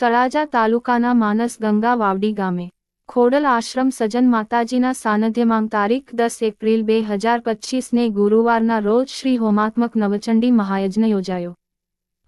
તળાજા તાલુકાના માનસ ગંગા વાવડી ગામે ખોડલ આશ્રમ સજન માતાજીના સાનિધ્યમાં તારીખ 10 એપ્રિલ 2025ને ગુરુવારના રોજ શ્રી હોમાત્મક નવચંડી મહાયજ્ઞ યોજાયો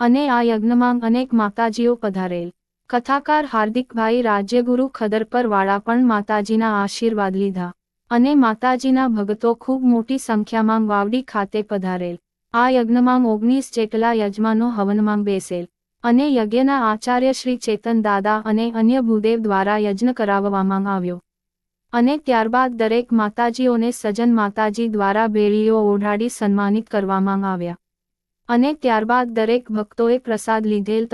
અને આ યજ્ઞમાં અનેક માતાજીઓ પધારેલ. કથાકાર હાર્દિકભાઈ રાજ્યગુરુ ખદરપરવાળા પણ માતાજીના આશીર્વાદ લીધા અને માતાજીના ભક્તો ખૂબ મોટી સંખ્યામાં વાવડી ખાતે પધારેલ. આ યજ્ઞમાં 19 જેટલા યજમાનો હવનમાં બેસેલ અને યજ્ઞના આચાર્ય શ્રી ચેતન દાદા અને અન્ય ભૂદેવ દ્વારા યજ્ઞ કરાવવામાં આવ્યો અને ત્યારબાદ દરેક માતાજીઓને સજન માતાજી દ્વારા બેડીઓ ઓઢાડી સન્માનિત કરવામાં આવ્યા અને ત્યારબાદ દરેક ભક્તોએ પ્રસાદ લીધેલ.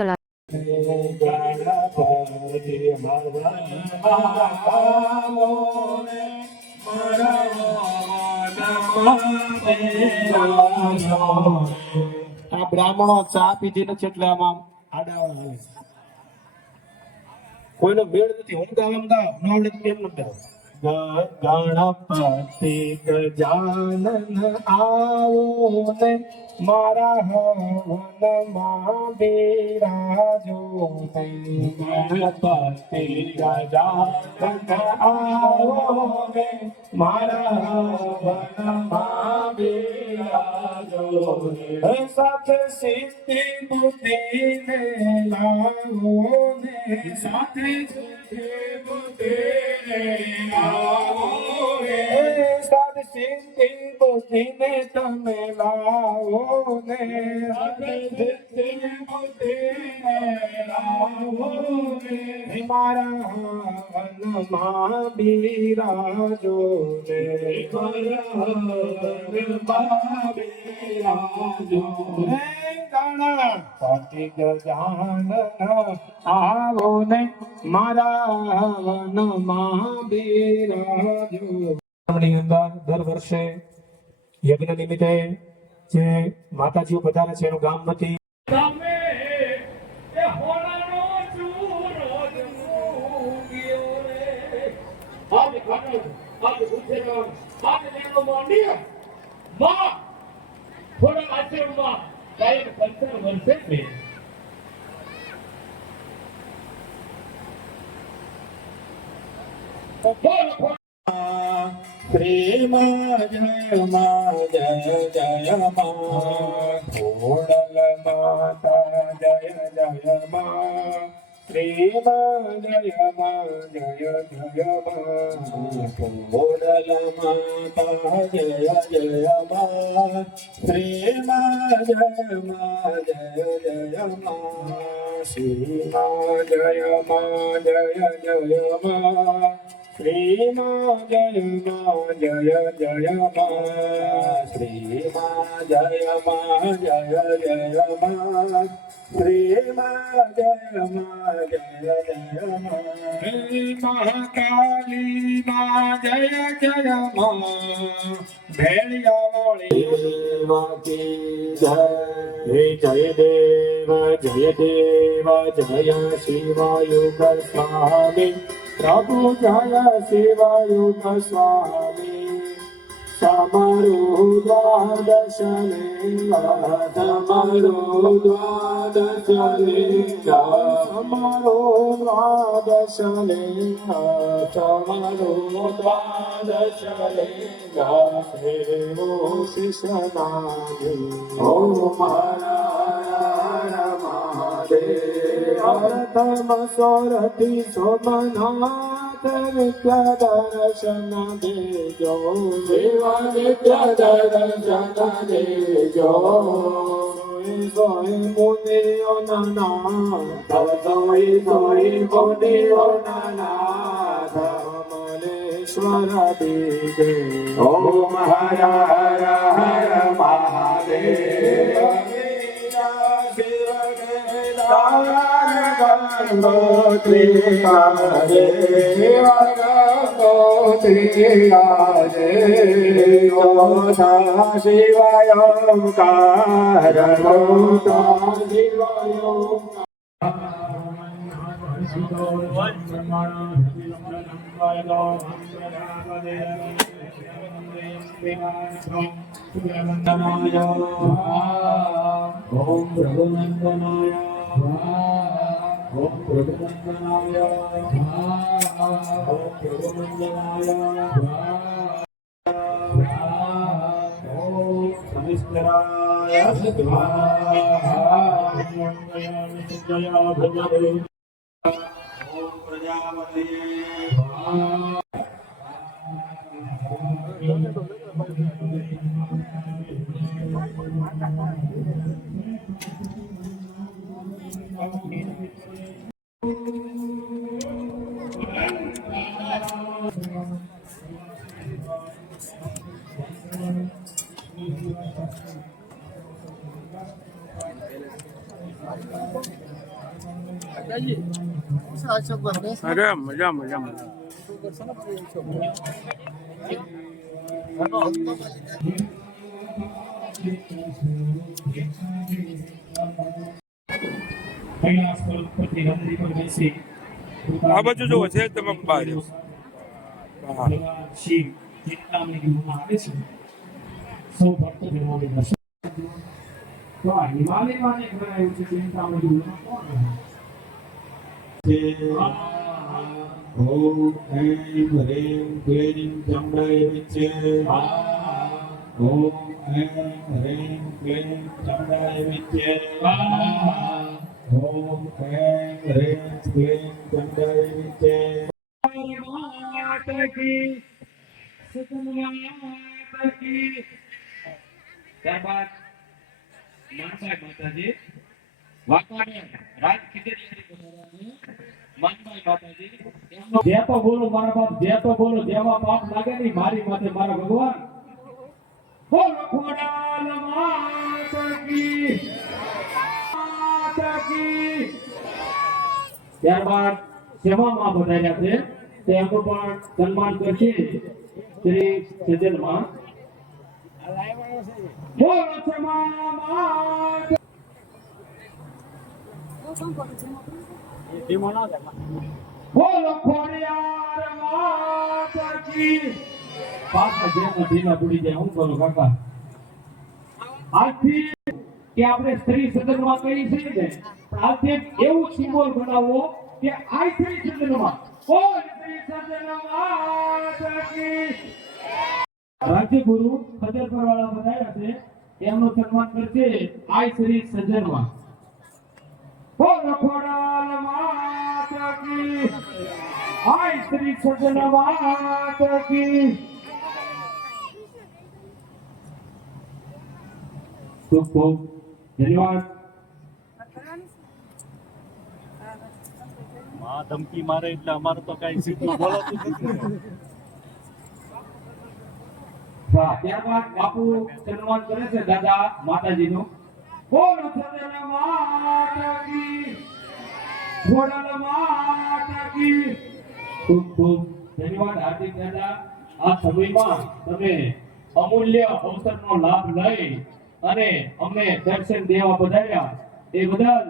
આ બ્રાહ્મણો ચા પીધી નથી એટલે આમાં આડાવા હાલે કોઈનો બેડ નથી. હું ગામ ગાવ ન આવડે તો કેમ નથી ગણપતિ ગજાનન આવો ને મારા હવનમાં બિરાજો ગણપતિ ગજાનન આવો ને મારા હવનમાં બિરાજો સાથે સિદ્ધિ બુદ્ધિ ને લાવો ને સાથે સિદ્ધિ બુદ્ધિ ને સાધ સિદ્ધિ બુદ્ધિ ને તમે લાવો ને સિદ્ધિ બુદ્ધિ ને લાવો ને મારા વનમાં બિરાજો ને ગણપતિ ગજાનન આવો ને મારા વનમાં બિરાજો. દર વર્ષે યજ્ઞ નિમિત્તે જે માતાજીઓ પધારે છે એનું ગામ નથી. પ્રેમા જય મા જય જય મા ખોડલ માતા જય જય મા પ્રેમા જય મા જય જય મા ખોડલ માતા જય જય મા પ્રેમા જય મા જય જય મા શ્રીમા જય મા જય જય મા શ્રીમા જય મા જય જય મા શ્રીમા જય મા જય જય મા શ્રીમા જય મા જય જય મા મહાકાલી મા જય જય મા ભેળિયાવાળી જય જય દેવ જય દેવ જય શિવાયુગ સ્વામી પ્રભુ જય શિવાયુગ સ્વામી તમારું દ્વાદશ લિંગા તમારું દ્વાદશ લિંગા તમારું દ્વાદશ લિંગા તમારું દ્વાદશ લિંગા સેવો શિષ્યનામી ઓમ હર મહાદેવ પ્રથમ સોરઠી સોમનાથ વિદ્યા દર્શન દેજો દેવા વિદ્યા દર્શન દેજો સોય મુનિઓ નાના તવ સોય મુનિઓ નાના મલેશ્વર દેજે ઓમ હર હર હર મહાદેવ ગંગોત્રી આજે ગંગોત્રી આજે ઓમ શિવાય ઓમકાર ઓમ શિવાય ओम प्रभुनंदनाय ઓમ પ્રભુનંદનાય ઓમ પ્રભુનંદનાય ઓમ શનિશ્ચરાય ઓમ પ્રજાપતયે અરે મજા મજા મજા કૈલાસ પર્વત પરથી નંદી પર બેસી આ બાજુ જોવો છે તમે બહાર ભગવાન શિવ ચિંતામણી કહેવામાં આવે છે સૌ ભક્તો ભગવાનને દર્શન તો આ હિમાલયમાં એક બનાવ્યું છે ચિંતામણી કહેવામાં કોણ છે ઓમ એમ હ્રીમ ક્લીમ ચંડાય વિચે ઓમ એમ હ્રીમ ક્લીમ ચંડાય વિચે ઓમ એમ હ્રીમ ક્લીમ ચંડાય વિચે માતા કી સતનામા કી ત્યારબાદ માનભાઈ માતાજી વાંકાને રાજ ખીચડી બનાવવાની માનભાઈ માતાજી જે તો બોલો મારા બાપ જે તો બોલો જેવા પાપ લાગે નહીં મારી માથે મારા ભગવાન બોલો ખોડાલ માતા કી ત્યારબાદ સેવામાં બધાયા છે તેમનું પણ સન્માન કરશે શ્રી સજ્જનમાં બોલો સેવામાં બોલો ખોડિયાર માતા કી પાછા જેમાં ઢીલા પડી જાય હું કરું કાકા આજથી કે આપણે સ્ત્રી સદનમાં કહી છે ને આજે એવું સિમ્બોલ બનાવવો કે આ સ્ત્રી સદનમાં કોઈ સ્ત્રી સદનમાં રાજ્યગુરુ ખજરપર વાળા બનાવ્યા છે એમનું સન્માન કરશે આ સ્ત્રી સજ્જનમાં બોલો ખોડાલ માતા કી આ સ્ત્રી સજ્જન માતા કી ખૂબ ખૂબ ધન્યવાદ માં ધમકી મારે એટલે અમારે તો કઈ સીધું બોલાતું નથી. ત્યારબાદ બાપુ સન્માન કરે છે દાદા માતાજીનું બોલો સજ્જન માતા કી ખોડાલ માતા કી ખૂબ ખૂબ ધન્યવાદ હાર્દિક દાદા આ સમયમાં તમે અમૂલ્ય અવસરનો લાભ લઈ અને અમને દર્શન દેવા બધાયા એ બદલ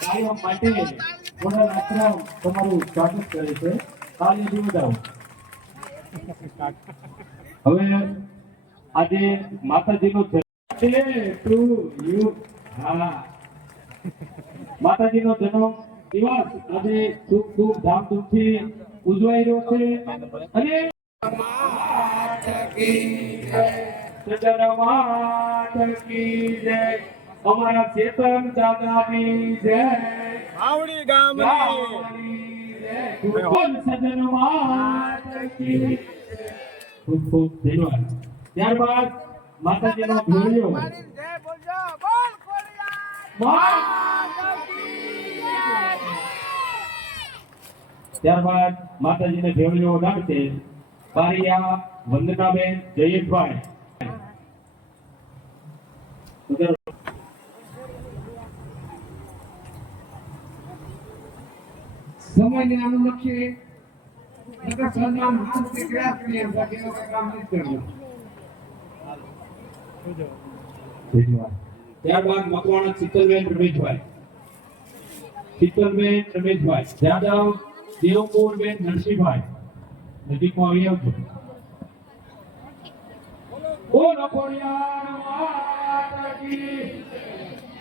કાયમ માટે ખોડાલ આશ્રમ તમારું સ્વાગત કરે છે તાળીઓથી વધાવો હવે આજે માતાજીનો માતાજીનો જન્મ દિવસ આજે ખૂબ ખૂબ ધામધૂમથી ઉજવાઈ રહ્યો છે અને સજન માતા કી જય અમારા ચેતન દાદાની જય આવડી ગામની સજન માતા કી ખૂબ ખૂબ ધન્યવાદ ત્યારબાદ માતાજીનો ભેળિયો ત્યારબાદ માતાજીને ભેળિયો ગામશે બારિયા વંદનાબેન જયેશભાઈ સમયને અનુલક્ષી સન્માન હાથથી પ્રયાસ કરીએ બાકીનો કઈ કામ નથી કરવું ત્યારબાદ મકવાણા શીતલબેન રમેશભાઈ જાદવ દેવપુરબેન નરસિંહભાઈ નજીકમાં આવી આવજો બોલો ખોડિયાર માતા કી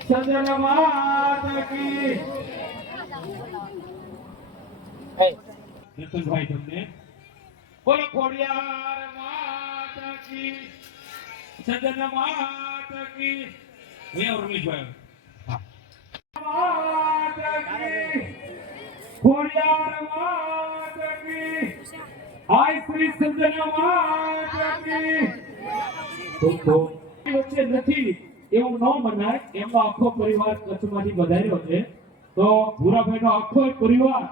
સજન માતા કી નીતિનભાઈ તમને બોલો ખોડિયાર માતા કી સજન માતા કી હે રમેશભાઈ માતા કી ખોડિયાર માતા કી આય શ્રી સજન માતા કી તો વચ્ચે નથી એવું ન મનાય એમનો આખો પરિવાર કચ્છમાંથી વધાર્યો છે તો ભૂરાભાઈનો આખો પરિવાર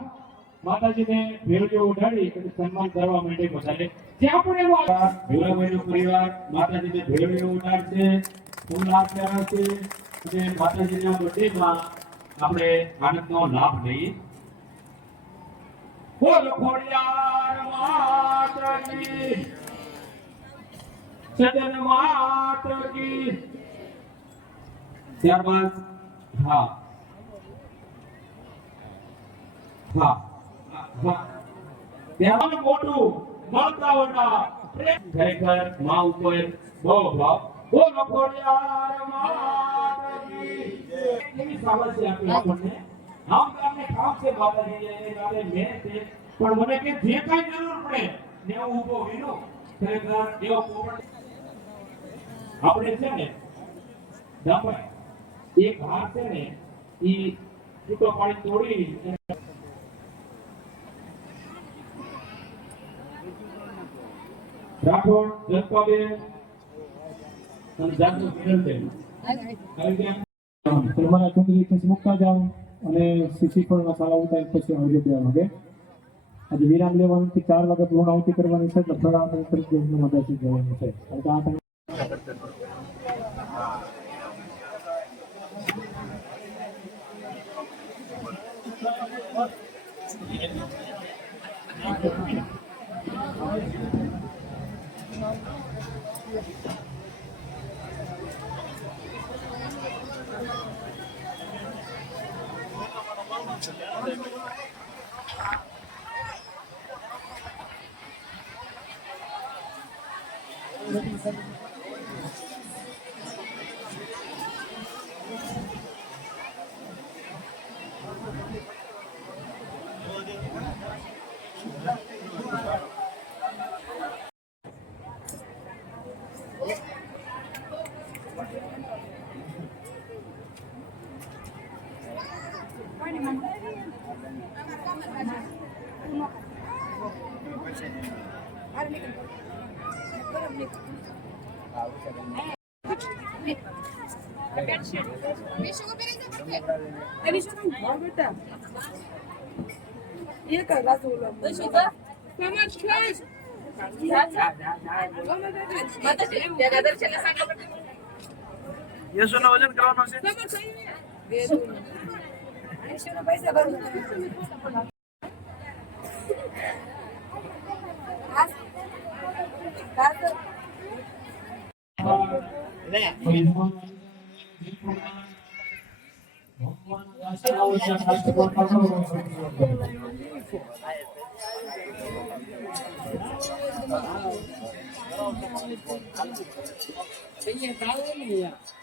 માતાજીને ભેળીઓ ઉડાડી અને સન્માન કરવા માટે વધારે ત્યાં પણ એવો ભૂરાભાઈનો પરિવાર માતાજીને ભેળીઓ ઉડાડશે ફૂલ આપશે અને માતાજીના બર્થડેમાં આપણે આનંદનો લાભ લઈએ બોલ ખોડિયાર માતા કી સજન માતા કી ત્યારબાદ હા ત્યાં મોટું માતાઓના ખરેખર માં ઉપર બહુ ભાવ બોલો ખોડિયાર માતા કી એની સાવસ્ય આપી આપણને આમ તમને કામ છે માતાજી એ ગાલે મેં છે પણ મને કે જે કાઈ જરૂર પડે ને હું ઊભો વિનો ખરેખર એવો પોપટ આપણે છે ને દામભાઈ એક હાર છે ને ઈ છૂટો પાડી તોડી રાઠોડ જનતાબેન અને જાગૃત મિનલબેન તમારા છોકરી પછી મૂકતા જાઓ અને શિક્ષી પણ મસાલા ઉતારી પછી આવજો 2 વાગે આજે વિરામ લેવાનું 4 વાગે પૂર્ણ આવતી કરવાની છે એટલે થોડા આપણે પરિક્રમમાં બેસી જવાનું છે કારણ કે યશોના વજન કરવાનો છે પૈસા ભરવું અહીંયા